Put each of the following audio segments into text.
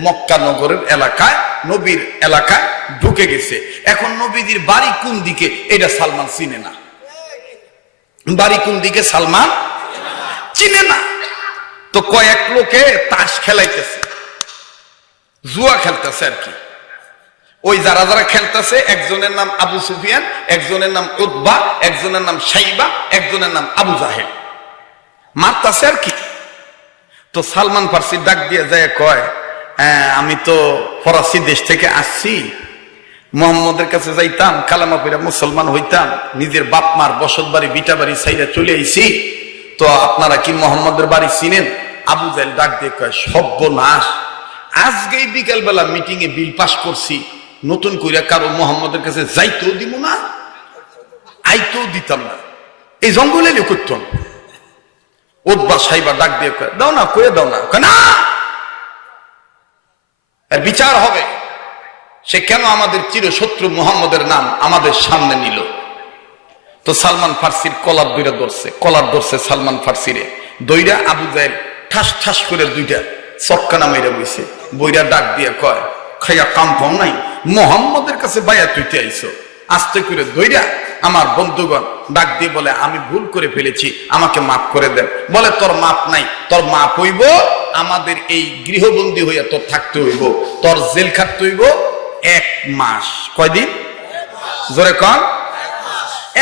মক্কা নগরের এলাকায় নবীর এলাকায় ঢুকে গেছে। এখন নবীদের বাড়ি কোন দিকে? এটা সালমান চিনে না। বাড়ি কোন দিকে সালমান? চিনে না। তো কয়েক লোকে তাস খেলাইতেছে। জুয়া খেলতেছে আর কি। ওই যারা যারা খেলতেছে একজনের নাম আবু সুফিয়ান একজনের নাম উদ্বা একজনের নাম সাইবা একজনের নাম আবু জাহেদ মারতাছে আর কি। তো সালমান ফার্সি ডাক দিয়ে যায় কয় "হ্যাঁ, আমি তো ফরাসি দেশ থেকে আসছি, মোহাম্মদের কাছে যাইতাম, কালামা পইরা মুসলমান হইতাম, নিজের বাপ মার বসত বাড়ি বিটা বাড়ি সাইরা চলে আইছি। তো আপনারা কি মোহাম্মদের বাড়ি চিনেন? আবু জাইল ডাক দিয়ে কয়, সর্বনাশ। আজকেই বিকাল বেলা মিটিং এ বিল পাস করছি, নতুন কইরা কারও মোহাম্মদের কাছে যাইতেও দিব না, আইতেও দিতাম না। এই জঙ্গলে এলে করতাম ওদবা সাইবা ডাক দিয়ে কয়, দাও না কয়ে দাও না। কয়, না! এর বিচার হবে। সে কেন আমাদের চিরশত্রু মোহাম্মদের নাম আমাদের সামনে নিল? তো সালমান ফার্সির কলার দুইটা ধরছে, কলার ধরছে সালমান ফার্সিরে। দইরা আবু জাহেল ঠাস ঠাস করে দুইটা চক্কা মেরে বইছে। বইরা ডাক দিয়ে কয়, খাইয়া কাম পাও নাই? মোহাম্মদের কাছে বায়া তুইতে আইছো। আস্তে করে দইরা আমার বন্ধুগণ, ডাক দিয়ে বলে, আমি ভুল করে ফেলেছি, আমাকে মাফ করে দেন। বলে, তোর মাপ নাই, তোর মাপ হইব, আমাদের এই গৃহবন্দী হইয়া তোর থাকতে হইব, তোর জেল খাটতে হইব এক মাস। কয়দিন? জোরে কন।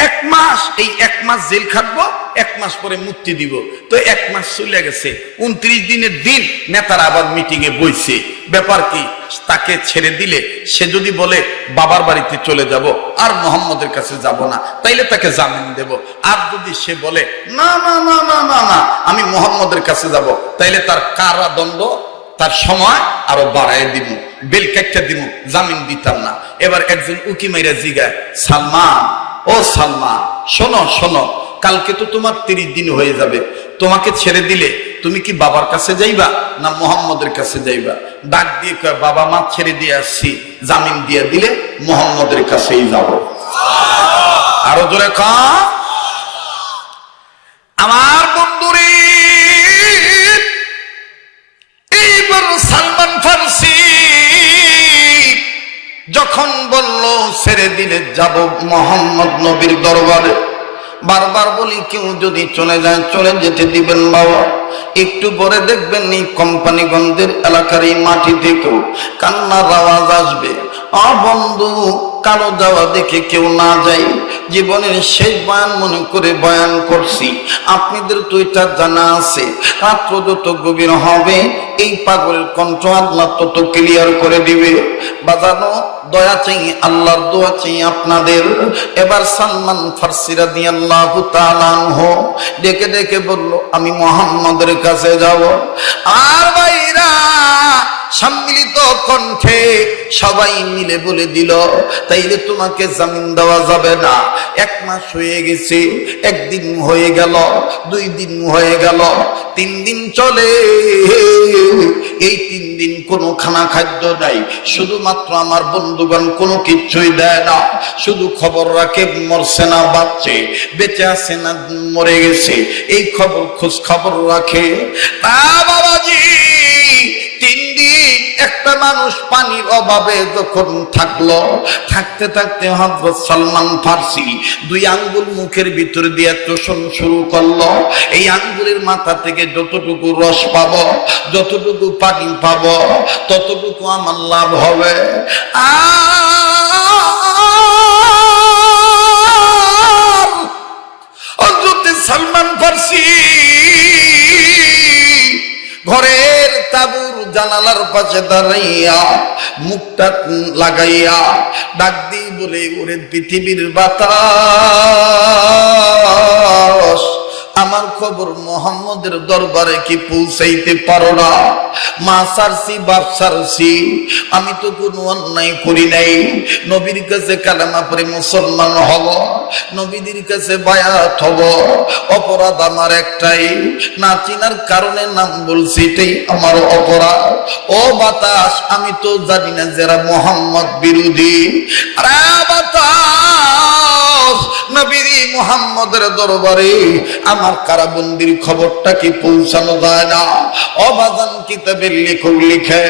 এক মাস, এই এক মাস জেল খাটবো, এক মাস পরে মুক্তি দিব। তো এক মাস চলে গেছে, উনত্রিশ দিনের দিন নেতারা আবার মিটিং এ বইছে। ব্যাপার কি, তাকে ছেড়ে দিলে সে যদি বলে, বাবার বাড়িতে চলে যাব, আর মোহাম্মদের কাছে যাব না, তাইলে তাকে জামিন দেব। আর যদি সে বলে, না না না না না না, আমি মোহাম্মদের কাছে যাব, তাইলে তার কারাদণ্ড, তার সময় আরও বাড়ায় দিব। বেল কাটটা দিব, জামিন দিতাম না। এবার একজন উকি মাইরা জিগায়, সালমান ও সালমা, শোনো শোনো, কালকে তো তোমার তিরিশ দিন হয়ে যাবে। তোমাকে ছেড়ে দিলে তুমি কি বাবার কাছে যাইবা না মোহাম্মদের কাছে যাইবা? ডাক দিয়ে বাবা মা, ছেড়ে দিয়ে আসছি। জামিন দিয়ে দিলে মোহাম্মদের কাছেই যাব। আরও জোরে কা। আমার বন্ধুরে ছেড়ে দিলে যাব মোহাম্মদ নবীর দরবারে। বারবার বলি, কেউ যদি চলে যায়, চলে যেতে দিবেন বাবা। একটু পরে দেখবেন এই কোম্পানিগঞ্জের এলাকার এই মাটি থেকেও কান্নার আওয়াজ আসবে। আ বন্ধু, কারও যাওয়া দেখে কেউ না যায়। জীবনের শেষ বয়ান মনে করে বয়ান করছি। আপনাদের তো এটা জানা আছে। রাত্র যত গভীর হবে, এই পাগলের কণ্ঠ আল্লাহ তত ক্লিয়ার করে দিবে। বাজানো দয়া চাই আল্লাহর দোয়া চাই আপনাদের এবার সালমান ফার্সিরা দিয়ে আল্লাহ হো ডেকে ডেকে বলল, আমি মোহাম্মদের কাছে যাব। আর ভাইরা সম্মিলিত কণ্ঠে সবাই মিলে বলে দিল, তাইলে তোমাকে জামিন দেওয়া যাবে না। এক মাস হয়ে গেছে, একদিন হয়ে গেল, দুই দিন হয়ে গেল, তিন দিন চলে। এই তিন দিন কোনো খানা খাদ্য নাই। শুধুমাত্র আমার বন্ধুগণ কোনো কিচ্ছুই দেয় না। শুধু খবর রাখে, মরছে না বাচ্চে বেঁচে আছে না, মরে গেছে। এই খবর খোঁজ খবর রাখে। তা বাবাজি একটা মানুষ পানির অভাবে যখন থাকল, থাকতে থাকতে হজরত সালমান ফার্সি দুই আঙ্গুল মুখের ভিতর দিয়ে তোষণ শুরু করল। এই আঙ্গুলের মাথা থেকে যতটুকু রস পাবো, যতটুকু পানি পাবো, ততটুকু আমার লাভ হবে। আর সালমান ফার্সি তাবুর জানালার পাশে দাঁড়াইয়া মুখটা লাগাইয়া ডাক দিই বলে ওরে পৃথিবীর বাতাস। আমার খবর মোহাম্মদের দরবারে কি পৌঁছাইতে পারো না? মা সারসি, বাপ সারসি, আমি তো কোনো অন্যায় করি নাই। নবীর কাছে কালামা পরে মুসলমান হব, নবীদের কাছে বায়াত হব। অপরাধ আমার একটাই, না চিনার কারণে নাম বলছি, এটাই আমার অপরাধ। ও বাতাস, আমি তো জানি না যারা মোহাম্মদ বিরোধী। আরে বাতাস নবীর দরবারে আমার কারাবন্দির খবরটা কি পৌঁছানো যায় না? অবাদান কিতাবের লেখক লিখে,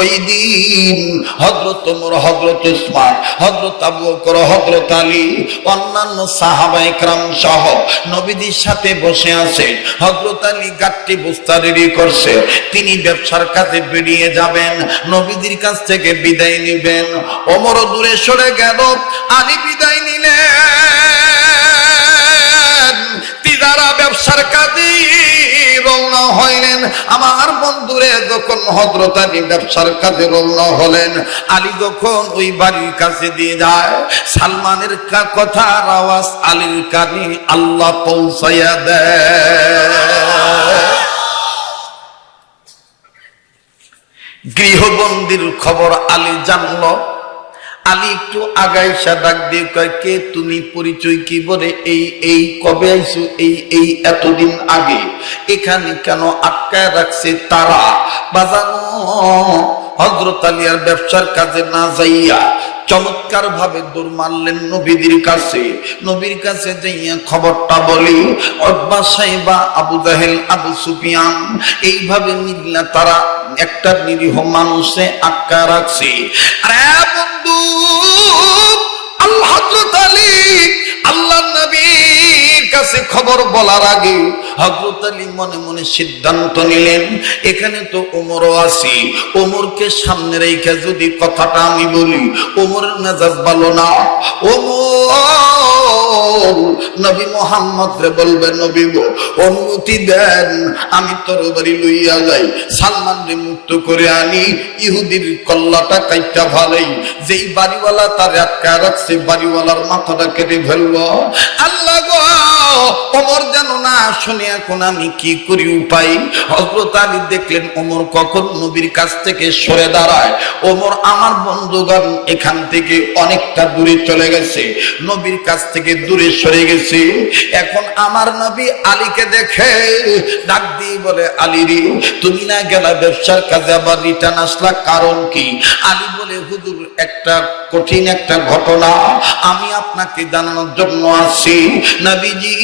ওই দিন হজরত মোর হজরত উসমান হজরত আবু বকর হজরত আলী, অন্যান্য সহ নবীদের সাথে বসে আছে। হজরত আলী গাঠটি বস্তা রেডি করছে। তিনি ব্যবসার কাজে বেরিয়ে যাবেন নবীদের কাছ থেকে বিদায় নেবেন। অমর দূরে সরে গেল, আলী বিদায় নিলেন। তিনারা ব্যবসার কাজে রওনা হইলেন। আমার বন্ধুরে যখন হজরত আলী ব্যবসার কাজে রওনা হলেন, আলী যখন ওই বাড়ির কাছে দিয়ে যায়, সালমানের কা- কথার আওয়াজ আলীর কানে আল্লাহ পৌঁছাইয়া দেয়। গৃহবন্দির খবর আলী জানল। আলী একটু আগাইসা ডাক দিয়ে কয়, কে তুমি পরিচয় কি বলে? এই এই কবে আইছো? এই এই এতদিন আগে। এখানে কেন আটকায় রাখছে তারা? বাজানো হজরত আলিয়ার ব্যবসার কাজে না যাইয়া চমৎকার ভাবে দৌড় মারলেন নবীদের কাছে। নবীর কাছে যাইয়া খবরটা বলি, অব্বা সাহেবা, আবু জাহেল, আবু সুফিয়ান, এইভাবে মিল্লা তারা একটা নিরীহ মানুষে আটকা রাখছে। আরে বন্ধু আল্লাহ আলী আল্লাহ নবীর কাছে খবর বলার আগে হজরত আলী মনে মনে সিদ্ধান্ত নিলেন, এখানে তো ওমরও আছি, ওমরকে সামনে রেখে যদি কথাটা আমি বলি, ওমরের মেজাজ ভালো না। ওমর নবী মোহাম্মদ বলবে, নবী গো, অনুমতি দেন, আমি তরবারি লইয়া যাই, সালমান রে মুক্ত করে আনি, ইহুদির কল্লাটা কাইটা ভালোই, যেই বাড়িওয়ালা তার আটকা রাখছে, বাড়িওয়ালার মাথাটা কেটে ফেলল আল্লাহ গো! ওমর যেন না? শুনে এখন আমি কি করি উপায়? হজরত আলী দেখলেন ওমর কখন নবীর কাছ থেকে সরে দাঁড়ায়। ওমর, আমার বন্ধুগণ এখান থেকে অনেকটা দূরে চলে গেছে। নবীর কাছ থেকে দূরে সরে গেছে। এখন আমার নবী আলীকে দেখে ডাক দিয়ে বলে, আলী রে, তুমি না গেলা ব্যবসার কাজে, আবার রিটার্ন আসলা কারণ কি? আলী বলে, হুজুর, একটা কঠিন একটা ঘটনা। আমি আপনাকে জানানোর জন্য আসি। নবীজি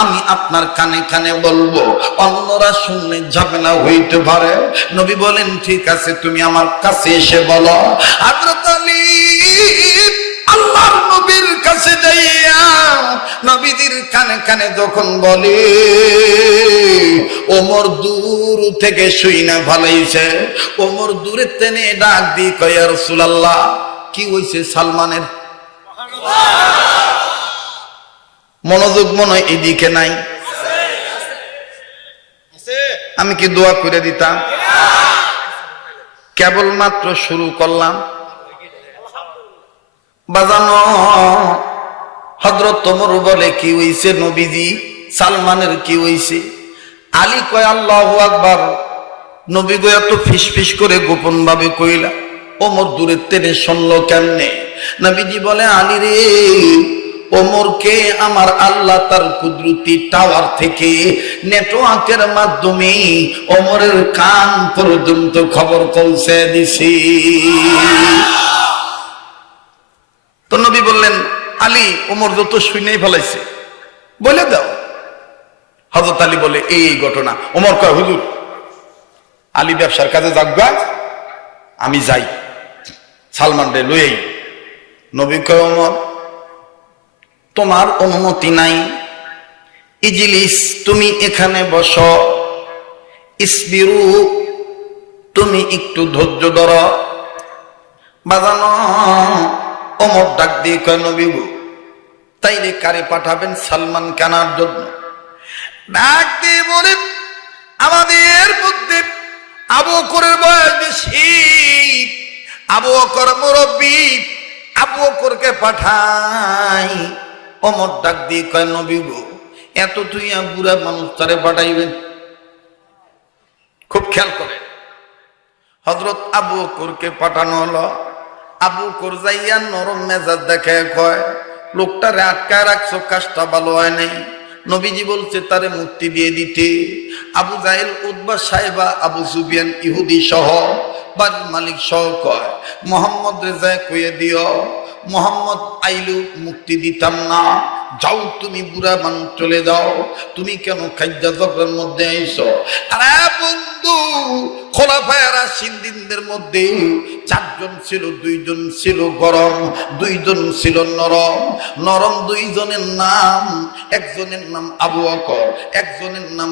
আমি আপনার কানে কানে বলব, অন্যরা শুনলে ঝামেলা হইতে পারে। নবী বলেন, ঠিক আছে, তুমি আমার কাছে এসে বলো। হযরত আলী আল্লাহর নবীর কাছে যাইয়া নবীদের কানে কানে যখন বলে, ওমর দূর থেকে শুই না, ভালাইছে। ওমর দূরে তেনে ডাক দি কয়া রাসূলুল্লাহ, কি হইছে সালমানের? মনোযোগ মনে হয় এদিকে নাই। আমি কি দোয়া করে দিতাম? কেবলমাত্র শুরু করলাম। বাজানো হজরত তোমর বলে, কি হইছে নবীজি? সালমানের কি হইছে? আলী কয়, আল্লাহ আকবার। নবী গো এত ফিস ফিস করে গোপন ভাবে কইলা, ওমর দূরের তেরে শুনল কেমনে? নবীজি বলে, আলী রে ওমরকে আমার আল্লাহ তার কুদরতি টাওয়ার থেকে নেটওয়ার্কের মাধ্যমে ওমরের কান পর্যন্ত খবর পৌঁছে দিছি। তো নবী বললেন, আলী, ওমর যত শুনেই ফেলাইছে, বলে দাও। হজরত আলী বলে, এই ঘটনা। ওমর কয়, হুজুর, আলী ব্যবসার কাজে যাগবা আমি যাই, সালমান রে লই নবী কয়, ওমর তোমার অনুমতি নাই। ইজিলিস, তুমি এখানে বস। ইসবিরু, তুমি একটু ধৈর্য ধর। বাজানো, অমর ডাক দিয়ে কয় নবী গো তাইলে কারে পাঠাবেন সালমান কেনার জন্য? ডাক দিয়ে বলে, আমাদের মধ্যে আবু করের বয়স বেশি। আবু অকর মুরব্বী, আবু অকরকে পাঠাই। অমর ডাক দিয়ে কয়, নবী গো, এত তুই বুড়া মানুষ তারে পাঠাইবেন খুব খেয়াল করে। হজরত আবু অকরকে পাঠানো হলো। আবু কর যাইয়া নরম মেজাজ দেখে কয়, লোকটারে আটকায় রাখছো, কাজটা ভালো হয় নাই। নবীজি বলছে, তারে মুক্তি দিয়ে দিতে। আবু জাহেল উদ্বা সাহেবা, আবু সুবিয়ান ইহুদি সহ বাড়ির মালিক সহ কয়, মোহাম্মদ রেজায় কয়ে দিও মোহাম্মদ আইলু, মুক্তি দিতাম না। যাও তুমি বুড়া মানুষ চলে যাও। তুমি কেন খাদ্য মধ্যে আইস? আরে বন্ধু সিন্দিনদের মধ্যে চারজন ছিল, দুইজন ছিল গরম, দুইজন ছিল নরম। নরম দুইজনের নাম, একজনের নাম আবু বকর, একজনের নাম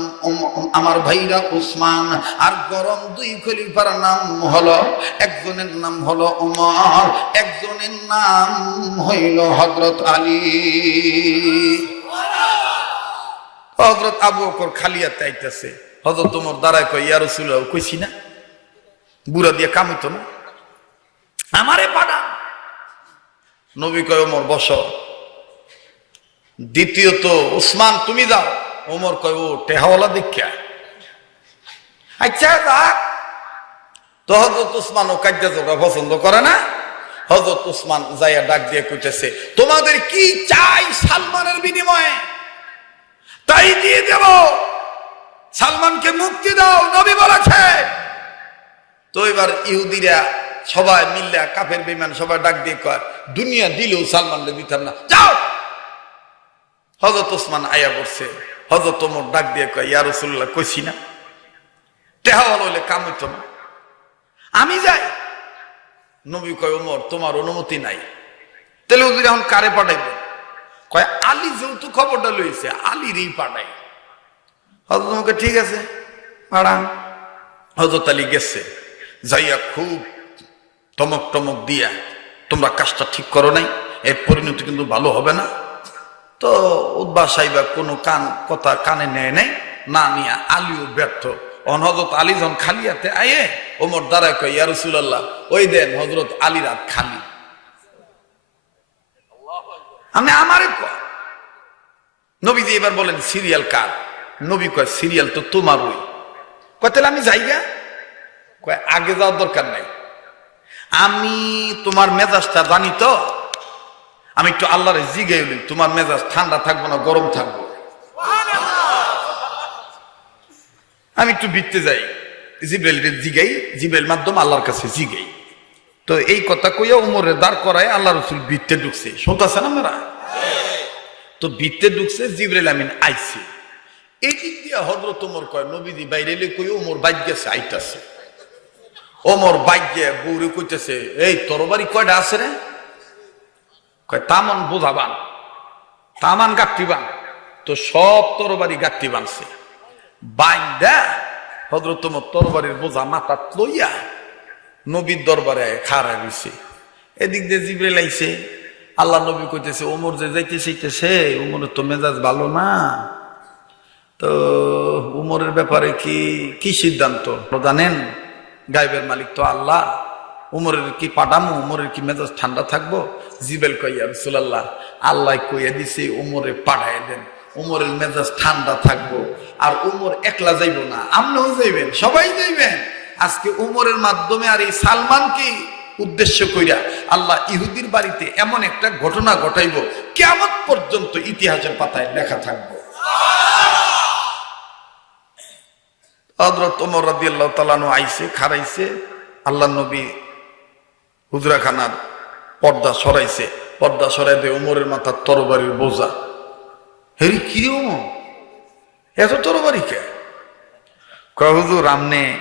আমার ভাইরা উসমান, আর গরম দুই খলিফার নাম হলো, একজনের নাম হলো ওমর একজনের নাম হইল হযরত আলী। হযরত আবু বকর খালিয়াতে আইতাছে। হযরত ওমর দাঁড়ায় কই ইয়া রাসূলুল্লাহ, কইছি না। বুড়া দিয়ে কামিতো না। আমারে পাড়া নবী কয়, ওমর, বস। দ্বিতীয়ত, উসমান, তুমি যাও। ওমর কয়, ও, টেহাওয়ালা দীক্ষা। আচ্ছা যাক। তো হজরত উসমান ও কাজ্জা জোগা পছন্দ করে না। হজরত উসমান যাইয়া ডাক দিয়ে কইতেছে, তোমাদের কি চাই সালমানের বিনিময়ে? তাই দিয়ে দেব। সালমানকে মুক্তি দাও, নবী বলেছে। তো এবার ইহুদিরা সবাই মিল্লা কাফের বিমান সবাই ডাক দিয়ে কয়, দুনিয়া দিলেও সালমানকে দিতাম না। যাও! হজরত ওসমান আয়া করছে হজরত ওমর ডাক দিয়ে কয়, ইয়া রসুল্লাহ কইছি না। টেহাওয়াল হইলে কাম হইতো না। আমি যাই। নবী কয়, ওমর, তোমার অনুমতি নাই। তাহলে ওদের এখন কারে পাঠাইবে? কয়, আলী যেহেতু খবরটা লইছে, আলীরই পাঠাই। হজরত ঠিক আছে, পাঠান। হজরত আলী গেছে। যাইয়া খুব টমক টমক দিয়া, তোমরা কাজটা ঠিক করো নাই, এর পরিণতি কিন্তু ভালো হবে না। তো উদ্বাস সাহেবা কোনো কান, কথা কানে নেয় নাই। না নিয়া আলিও ব্যর্থ। অন হজরত আলী যখন খালিয়াতে আয়ে, ওমর দাঁড়ায় কয়, ইয়া রাসূলুল্লাহ, ওই দেন হজরত আলী রাত খালি। আমি আমারে কয়, নবীজি এবার বলেন, সিরিয়াল কার? নবী কয়, সিরিয়াল তো তোমার ওই কয়, তাহলে আমি যাইগা? কয়, আগে যাওয়ার দরকার নাই। আমি তোমার মেজাজটা জানি তো? আমি একটু আল্লাহরে জিগে উলি তোমার মেজাজ ঠান্ডা থাকব না, গরম থাকব। আমি একটু বিকতে যাই জিব্রাইল জিগাই জিব্রাইল মাধ্যম আল্লাহর কাছে জিগাই। তো এই কথা কইয়া উমরে দাঁড় করায় আল্লাহ রসুল বৃত্তে ঢুকছে। শুনতেছে না মেরা তো বৃত্তে ঢুকছে, জিব্রাইল আমিন আইছে। এই দিক দিয়ে হজরত ওমর কয়, নবীজি বাইরে কই ওমর বাইক গেছে, আইতাছে। ওমর বাইক বৌরে কইতেছে, এই তরবারি কয়টা আছে রে? কয় তামান বোঝাবান তামান গাঠি বান তো সব তরবারি গাঠি বানছে বাইন্দা হজরত ওমর তরবারির বোঝা মাথা লইয়া নবীর দরবারে খাড়া রয়েছে এদিক দিয়ে জিব্রাইল আইছে। আল্লাহ নবী কইতেছে, ওমর যে যাইতে সেইতেছে ওমরের তো মেজাজ ভালো না। তো উমরের ব্যাপারে কি কি সিদ্ধান্ত? জানেন গাইবের মালিক তো আল্লাহ। উমরের কি পাঠামো? উমরের কি মেজাজ ঠান্ডা থাকব? জিবেল কইয়া রসুলাল্লাহ, আল্লাহ কইয়া দিছে, উমরে পাঠায় দেন। উমরের মেজাজ ঠান্ডা থাকব। আর উমর একলা যাইব না আপনিও যাইবেন, সবাই যাইবেন। আজকে উমরের মাধ্যমে আর এই সালমানকে উদ্দেশ্য কইরা আল্লাহ ইহুদির বাড়িতে এমন একটা ঘটনা ঘটাইব কেমন পর্যন্ত ইতিহাসের পাতায় লেখা থাকব। আইসে আল্লাহ পর্দা সরাইছে। পর্দা মাথার বোঝা। কি তরবারি আমনে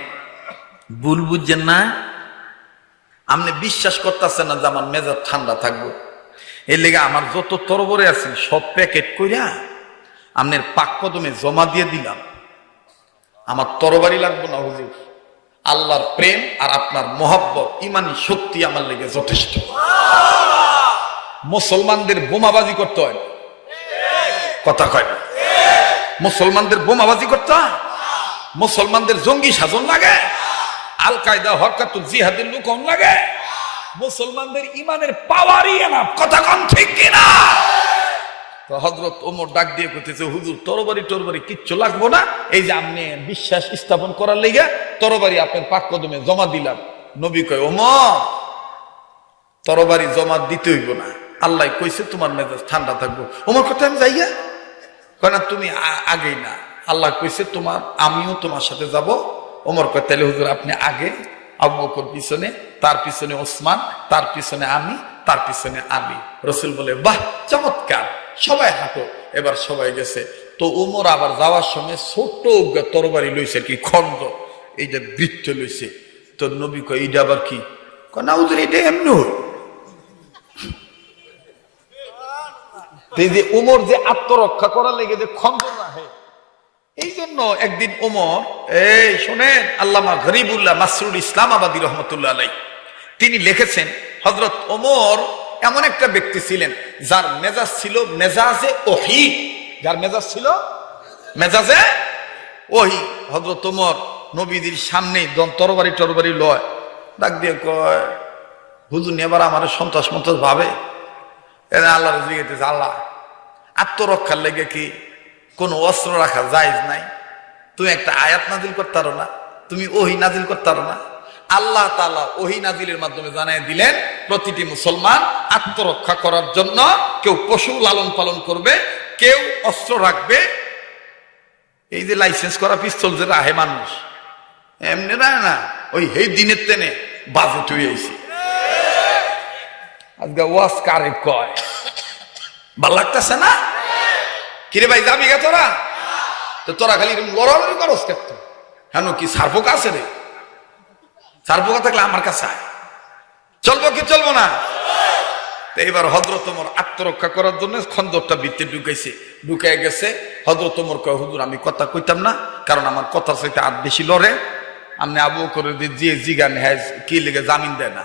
ভুল বুঝছেন না? আপনি বিশ্বাস করতেছেন না যে আমার মেজাজ ঠান্ডা থাকব। এর লেগে আমার যত তরবরে আছে সব প্যাকেট কইরা আপনার পাক কদমে জমা দিয়ে দিলাম। আমার তরবারি লাগবে না, হুজুর। আল্লাহর প্রেম আর আপনার মহব্বত, ইমানি শক্তি আমার লেগে যথেষ্ট। মুসলমানদের বোমাবাজি করতে হয়। কথা কয় না। মুসলমানদের বোমাবাজি করতে হয়। মুসলমানদের জঙ্গি সাজন লাগে। আল কায়দা হরকাতুল জিহাদের লোক লাগে। মুসলমানদের ইমানের পাওয়ারই না কথা কম ঠিক কিনা? তো হজরত ওমর ডাক দিয়ে কইতেছে, হুজুর, তরবারি টরবারি কিচ্ছু লাগবো না। এই যে আপনি বিশ্বাস স্থাপন করার লেগে তরবারি আপনার পাক কদমে জমা দিলাম। নবী কয়, ওমর, তরবারি জমা দিতে হইব না। আল্লাহ কইছে তোমার মেজাজ ঠান্ডা থাকব। ওমর কথা আমি যাইয়া কয়, না, তুমি আগেই না। আল্লাহ কইছে তোমার, আমিও তোমার সাথে যাব। ওমর কয় তাহলে হুজুর, আপনি আগে আবু বকর পিছনে, তার পিছনে ওসমান, তার পিছনে আমি তার পিছনে আমি। রসুল বলে, বাহ, চমৎকার, সবাই হাঁটো। এবার সবাই গেছে। তো উমর আবার যাওয়ার সময় ছোট্ট তরবারি লইছে কি খন্ড এই যে বৃত্ত লইছে। তো নবী কয়, এইটা আবার কি? না এটা যে উমর যে আত্মরক্ষা করার লেগে যে খন্ড রাখে এই জন্য একদিন ওমর এই, শোনেন, আল্লামা গরিবুল্লাহ মাসরুল ইসলাম আবাদী রহমতুল্লাহ আলাই তিনি লিখেছেন হজরত ওমর এমন একটা ব্যক্তি ছিলেন, যার মেজাজ ছিল মেজাজে ওহি। যার মেজাজ ছিল? মেজাজে ওহি। হজরত ওমর নবীদের সামনে তরবারি টরবারি লয়। ডাক দিয়ে কয়, হুজুর, এবার আমার সন্ত্রাস মন্ত্রাস ভাবে। আল্লাহ আল্লাহ, আত্মরক্ষার লেগে কি কোনো অস্ত্র রাখা জায়েজ নাই? তুমি একটা আয়াত নাজিল করতে পারো না? তুমি ওহি নাজিল করতে পারো না? আল্লাহ তালা ওহি নাজিলের মাধ্যমে জানাই দিলেন, প্রতিটি মুসলমান আত্মরক্ষা করার জন্য কেউ পশু লালন পালন করবে, কেউ অস্ত্র রাখবে। এই যে লাইসেন্স করা পিস্তল যে রাহে মানুষ, এমনি না না, ওই হেই দিনের তেনে বাজে তুই আজকে ওয়াজ কারে কয়? ভালো লাগতেছে না? কিরে ভাই, যাবি গে তোরা? তো তোরা খালি লড়ালড়ি করস কেত হেন কি সার্পোকা আছে রে? সার্পোকা থাকলে আমার কাছে চলবো কি চলবো না? এইবার এবার হজরতমর আত্মরক্ষা করার জন্য খন্দরটা বৃত্তে ঢুকাইছে। ঢুকাই গেছে। হজরতমর কয়, হুজুর, আমি কথা কইতাম না, কারণ আমার কথার সাথে আর বেশি লড়ে। আপনি আবু করে যে জিগান হ্যাঁ কি লেগে জামিন দেয় না?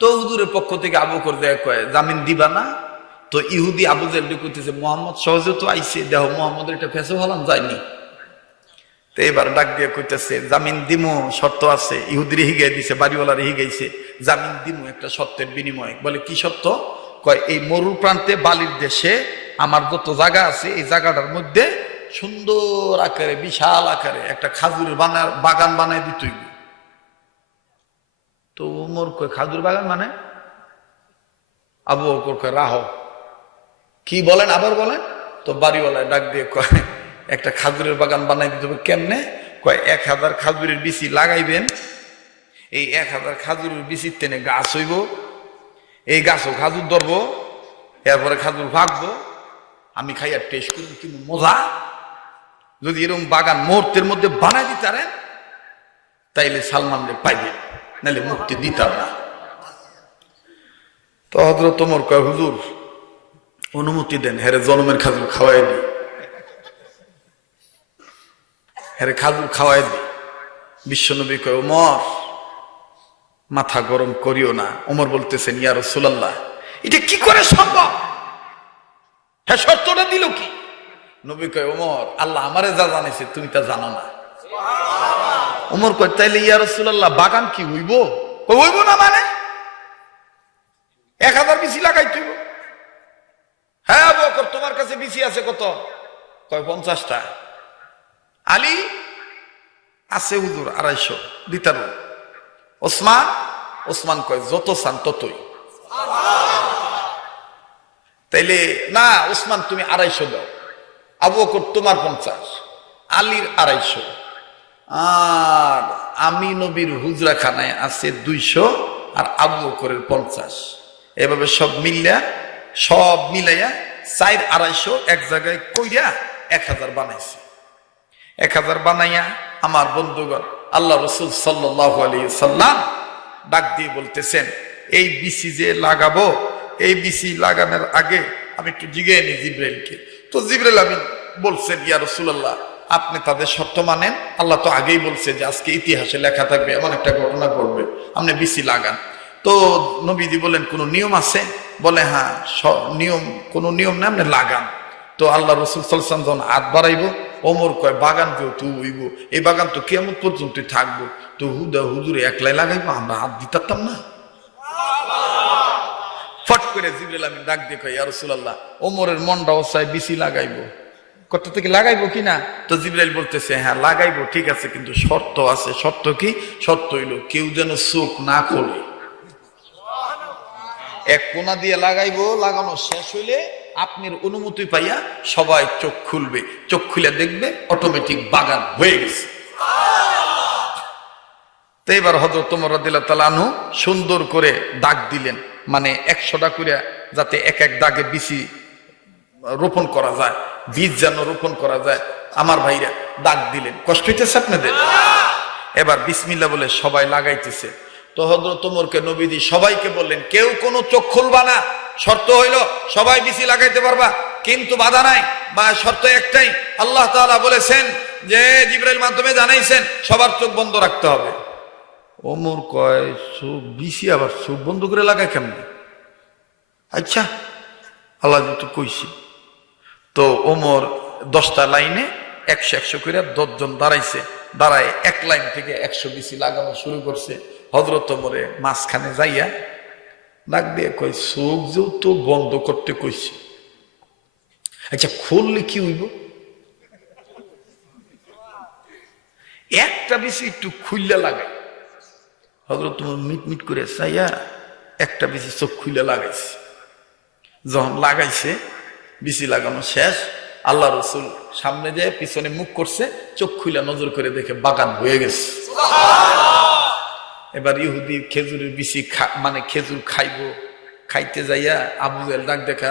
তো হুজুরের পক্ষ থেকে আবু করে দেয় কয়, জামিন দিবা না? তো ইহুদি আবু জেল মোহাম্মদ সহজে তো আইসে দেহ মোহাম্মদের এটা ফেসে হলাম যায়নি। তো এবার ডাক দিয়ে কইতেছে, জামিন দিমু, শর্ত আছে। ইহুদির হিগে দিছে, বাড়িওয়ালার হিগাইছে জামিন দিমু, একটা সত্যের বিনিময়। বলে, কি সত্য কয়, এই মরুর প্রান্তে বালির দেশে আমার যত জায়গা আছে, এই জায়গাটার মধ্যে সুন্দর আকারে, বিশাল আকারে একটা খাজুরের বানার বাগান বানায় দিতই তো মোর কয়, খাজুর বাগান মানে? আবু কয়, রাহ। কি বলেন, আবার বলেন? তো বাড়িওয়ালায় ডাক দিয়ে কয় একটা খাজুরের বাগান বানাই দিতে হবে। কেমনে? কয়, এক হাজার খাজুরের বিচি লাগাইবেন। এই এক হাজার খাজুরের বিচির টেনে গাছ হইব। এই গাছও খাজুর ধরবো। এরপরে খাজুর ভাগবো। আমি খাইয়া টেস্ট করব কিন্তু মজা। যদি এরকম বাগান মুহূর্তের মধ্যে বানাই দিতারেন তাইলে সালমান রে পাইবেন। নাহলে মুক্তি দিতাম না। তো হজরত তোমার কয়, হুজুর, অনুমতি দেন, হেরে জন্মের খাজুর খাওয়াই দি হেরে খাজুর খাওয়াই দি। বিশ্বনবী কয় ওমর মাথা গরম করিও না। ওমর বলতেছেন ইয়া রসুলাল্লাহ এটা কি করে সম্ভব? হ্যাঁ শর্তটা দিল কি? নবী কয় ওমর আল্লাহ আমারে যা জানাইছে তুমি তা জানো না। ওমর কয় তাইলে ইয়া রসুলাল্লাহ বাগান কি হইব? হইব না মানে? এক হাজার বিসি লাগাই তুইব হ্যাঁ বকর তোমার কাছে বিসি আছে কত? কয় পঞ্চাশটা। আলী আছে হুজুর আড়াইশো দিতারু ওসমান ওসমান কয়, যত চান ততই। তাইলে, না, ওসমান, তুমি আড়াইশো দাও। আবু তোমার পঞ্চাশ। আলীর আড়াইশো। আর আমি নবীর হুজরাখানায় আছে দুইশো আর আবু বকরের পঞ্চাশ। এভাবে সব মিললা সব মিলাইয়া চার আড়াইশো এক জায়গায় কইরা এক হাজার বানাইছে। এক হাজার বানাইয়া আমার বন্ধুগণ, আল্লাহ রসুল সাল্লাহ সাল্লাম ডাক দিয়ে বলতেছেন, এই বিসি যে লাগাবো, এই বিসি লাগানোর আগে আমি একটু জিগে নি জিব্রাইলকে। তো জিব্রাইল আমি বলছেন, ইয়া রসুল্লাহ আপনি তাদের শর্ত মানেন। আল্লাহ তো আগেই বলছে যে আজকে ইতিহাসে লেখা থাকবে, এমন একটা ঘটনা ঘটবে। আপনি বিসি লাগান। তো নবীজি বলেন, কোনো নিয়ম আছে? বলে হ্যাঁ নিয়ম, কোনো নিয়ম না, আপনি লাগান। তো আল্লাহ রসুল সাল্লাম যখন হাত বাড়াইব ওমর কয়, বাগান কেউ তু হইব। এই বাগান তো কেমন পর্যন্ত থাকব? তো হুদা হুজুরে একলাই লাগাইবো, আমরা হাত দিতাম না। ফট করে জিবরিল আমি ডাক দিয়ে কই রসুল্লাহ ওমরের মনটা অসায় বিসি লাগাইবো। কত থেকে লাগাইবো কি না? তো জিবরাইল বলতেছে হ্যাঁ লাগাইবো, ঠিক আছে, কিন্তু শর্ত আছে। শর্ত কি? শর্ত হইল, কেউ যেন চোখ না খোলে। এক কোনা দিয়ে লাগাইবো, লাগানো শেষ হইলে আপনার অনুমতি পাইয়া সবাই চোখ খুলবে। চোখ খুলে দেখবে অটোমেটিক বাগান হয়ে গেছে। তো এবার হজরত রাদিল্লাহ তালানু সুন্দর করে দাগ দিলেন। মানে একশোটা করে যাতে এক এক দাগে বিসি রোপণ করা যায়, বীজ যেন রোপণ করা যায়। আমার ভাইরা দাগ দিলেন। কষ্ট হইতেছে আপনাদের? এবার বিসমিল্লা বলে সবাই লাগাইতেছে। তো হজরত তোমরকে নবীদি সবাইকে বললেন, কেউ কোনো চোখ খুলবা না। শর্ত হইল, সবাই বিসি লাগাইতে পারবা। কিন্তু বাধা নাই। বা শর্ত একটাই। আল্লাহ তালা বলেছেন যে, জিব্রাইল মাধ্যমে জানাইছেন, সবার চোখ বন্ধ রাখতে হবে। ওমর কয়, চোখ বিসি আবার চোখ বন্ধ করে লাগায় কেমনে? আচ্ছা আল্লাহ যেহেতু কইছি। তো ওমর দশটা লাইনে একশো একশো করে দশজন দাঁড়াইছে। দাঁড়ায় এক লাইন থেকে একশো বিসি লাগানো শুরু করছে। হজরত মরে মাঝখানে যাইয়া ডাক দিয়ে কই চোখ যেহেতু বন্ধ করতে কইছি। আচ্ছা খুললে কি হইব? একটা বেশি একটু খুললে লাগাই। হজরত তোমার মিট মিট করে চাইয়া একটা বেশি চোখ খুলে লাগাইছে। যখন লাগাইছে বিসি লাগানো শেষ, আল্লাহ রসুল সামনে যে পিছনে মুখ করছে, চোখ খুলে নজর করে দেখে বাগান হয়ে গেছে। এবার ইহুদি খেজুরের খা- মানে খেজুর খাইবো, খাইতে যাইয়া আবু জাহেল ডাক দেখে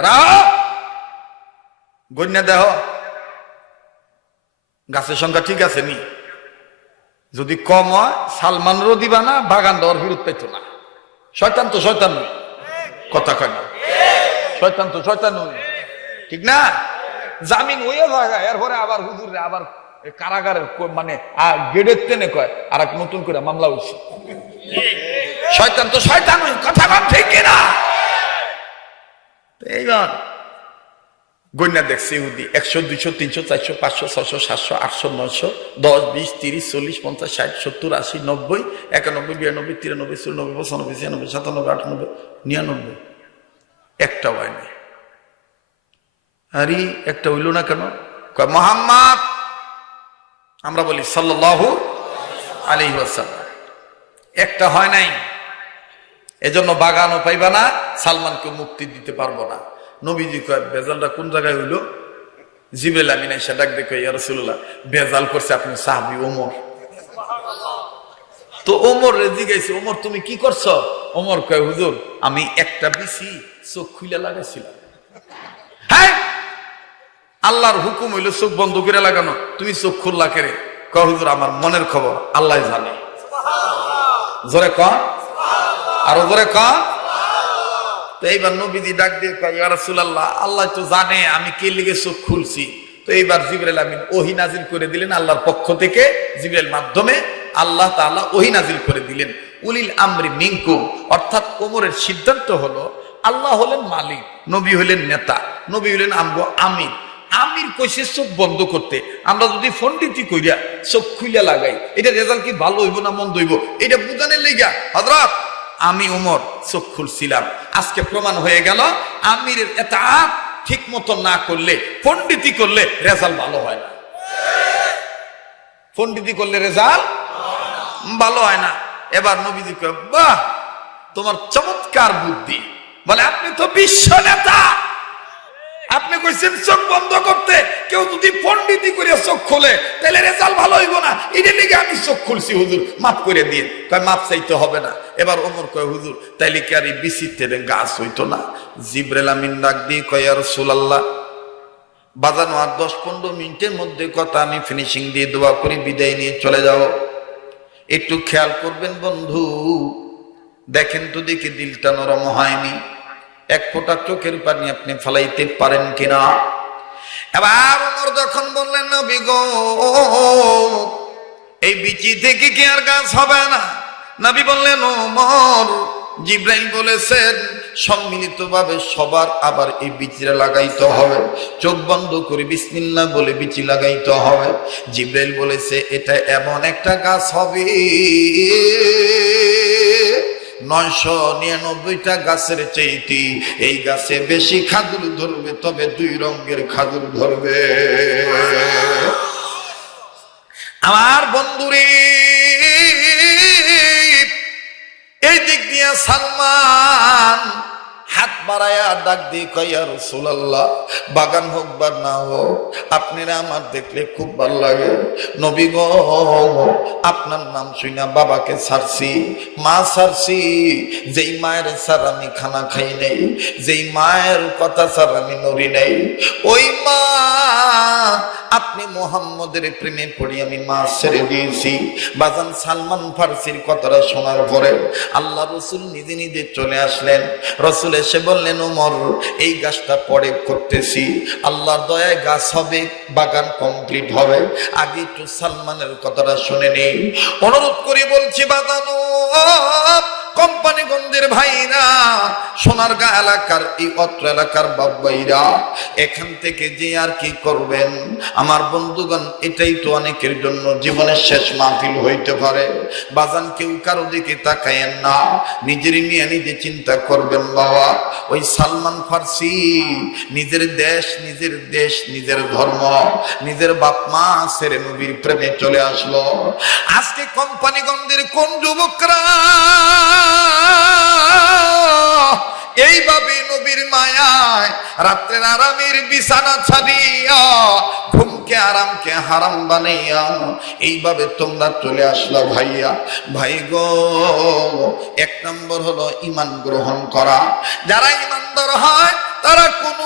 গন্যা দেহ, গাছের সংখ্যা ঠিক আছে নি? যদি কম হয়, সালমানেরও দিবা না, বাগান দেওয়ার ফিরত পাইতো না। শয়তান তো শয়তান। কথা কয় শয়তান তো শয়তান। ঠিক না? জামিন হয়ে যায় এরপরে আবার হুজুর আবার কারাগারের মানে গেডের টেনে কয় আর এক নতুন করে মামলা হয়েছে শয়তান তো শয়তান কথা কম ঠিক কিনা এইবার গন্যা দেখছে ইহুদি, একশো, দুইশো, তিনশো, চারশো, পাঁচশো ছশো সাতশো, আটশো, নয়শো, দশ, বিশ, তিরিশ, চল্লিশ, পঞ্চাশ, ষাট, সত্তর, আশি, নব্বই, একানব্বই, বিরানব্বই, তিরানব্বই, চুরানব্বই, পঁচানব্বই, ছিয়ানব্বই, সাতানব্বই, আটানব্বই, নিরানব্বই। একটা হয় নাই। আরে, একটা হইল না কেন? কয়, মোহাম্মদ! আমরা বলি সাল্লাল্লাহু আলাইহি ওয়াসাল্লাম। একটা হয় নাই। এজন্য বাগানও পাইবা না সালমানকে মুক্তি দিতে পারব না। নবীজি কয়, বেজালটা কোন জায়গায় হইল? জিবেল আমিন এসে ডাক দেখো ইয়া রাসূলুল্লাহ, বেজাল করছে আপনি সাহাবী ওমর। তো ওমর রেজি জিগাইছে ওমর, তুমি কি করছ? ওমর কয়, হুজুর, আমি একটা বিসি চোখ খুলে লাগাইছিলাম। আল্লাহর হুকুম হইল চোখ বন্ধ করে লাগানো। তুমি চোখ খুললা কেড়ে হুজুর, আমার মনের খবর। আল্লাহ জানে। জোরে ক। আরও জোরে কন তো এইবার নবীজি ডাক দিয়ে আল্লাহ তো জানে আমি কে লিগে চোখ খুলছি। তো এইবার জিবরাইল আমিন ওহি নাজিল করে দিলেন আল্লাহর পক্ষ থেকে। জিবরাইল মাধ্যমে আল্লাহ তাআলা ওহি নাজিল করে দিলেন। উলিল আমরি মিনকুম, অর্থাৎ কোমরের সিদ্ধান্ত হলো, আল্লাহ হলেন মালিক, নবী হলেন নেতা, নবী হলেন আমগো আমির। আমির কইছে, চোখ বন্ধ করতে। আমরা যদি ফন্ডিতি কইরা চোখ খুইলা লাগাই, এটা রেজাল্ট কি ভালো হইব না মন্দ হইব? এটা বুঝানের লেগা হযরত, আমি উমর চোখ খুলছিলাম। আজকে প্রমাণ হয়ে গেল, আমিরের এটা ঠিক মতো না করলে পণ্ডিতি করলে রেজাল্ট ভালো হয় না। পণ্ডিতি করলে রেজাল্ট ভালো হয় না। এবার নবীজি বাহ, তোমার চমৎকার বুদ্ধি। বলে, আপনি তো বিশ্ব নেতা। আপনি কইছেন চোখ বন্ধ করতে, কেউ যদি পণ্ডিতি করে চোখ খোলে, তাহলে রেজাল্ট ভালো হইব না। এটা লিগে আমি চোখ খুলছি, হুজুর, মাফ করে দিয়ে কয়, মাফ চাইতে হবে না। এবার ওমর কয়, হুজুর, তাইলে কি আর এই বিচিত্রে গাছ হইতো না? জিব্রেল আমিন ডাক দিয়ে কয় আর সুলাল্লাহ বাজানো আর দশ পনেরো মিনিটের মধ্যে কথা আমি ফিনিশিং দিয়ে দোয়া করি, বিদায় নিয়ে চলে যাও। একটু খেয়াল করবেন বন্ধু, দেখেন তো দেখি দিলটা নরম হয়নি। এক ফোঁটা চোখের পানি আপনি ফলাইতে পারেন কিনা? এবার ওমর যখন বললেন, নবী গো, এই বিচি থেকে কি আর গাছ হবে না? নবী বললেন, ওমর, জিব্রাইল বলেছেন সম্মিলিত ভাবে সবার আবার এই বিচিরা লাগাইতে হবে। চোখ বন্ধ করে বিসমিল্লাহ বলে বিচি লাগাইতে হবে। জিব্রাইল বলেছে, এটা এমন একটা গাছ হবে নয়শো নিরানব্বইটা গাছের চেয়েটি এই গাছে বেশি খাদুর ধরবে, তবে দুই রঙের খাদুর ধরবে। আমার বন্ধুরে ডাক দিয়ে আর রসুলাল্লাহ, বাগান হোক বা না হোক, আপনারা আমার দেখলে খুব ভালো লাগে। নবী গো, আপনার নাম শুনা বাবাকে ছাড়ছি, মা ছাড়ছি। যেই মায়ের স্যার আমি খানা খাই নেই, যেই মায়ের কথা স্যার আমি নড়ি নেই। ওই মা আপনি মোহাম্মদের প্রেমে পড়ি আমি মা ছেড়ে দিয়েছি। বাজান সালমান ফার্সির কথাটা শোনার পরে আল্লাহ রসুল নিজে নিজে চলে আসলেন। রসুল এসে বললেন, ওমর, এই গাছটা পরে করতেছি। আল্লাহর দয়ায় গাছ হবে, বাগান কমপ্লিট হবে। আগে একটু সালমানের কথাটা শুনে নেই। অনুরোধ করে বলছি বাগানো কোম্পানিগঞ্জের ভাইরা সোনারগা এলাকার, এই অত্র এলাকার বাবাইরা এখান থেকে যে আর কি করবেন? আমার বন্ধুগণ, এটাই তো অনেকের জন্য জীবনের শেষ মাহফিল হইতে পারে। বাজান কেউ কারও দিকে তাকায়েন না। নিজের নিয়ে নিজে চিন্তা করবেন বাবা। ওই সালমান ফার্সি, নিজের দেশ নিজের দেশ, নিজের ধর্ম, নিজের বাপ মা ছেড়ে নবীর প্রেমে চলে আসলো। আজকে কোম্পানিগঞ্জের কোন যুবকরা এইভাবে নবীর মায়ায় রাত্রের আরামের বিছানা ছাড়িয়া ঘুমকে আরামকে হারাম বানাইয়া এইভাবে তোমরা চলে আসলো ভাইয়া। ভাই গো, এক নম্বর হলো ইমান গ্রহণ করা। যারা ইমানদার হয়, তারা কোন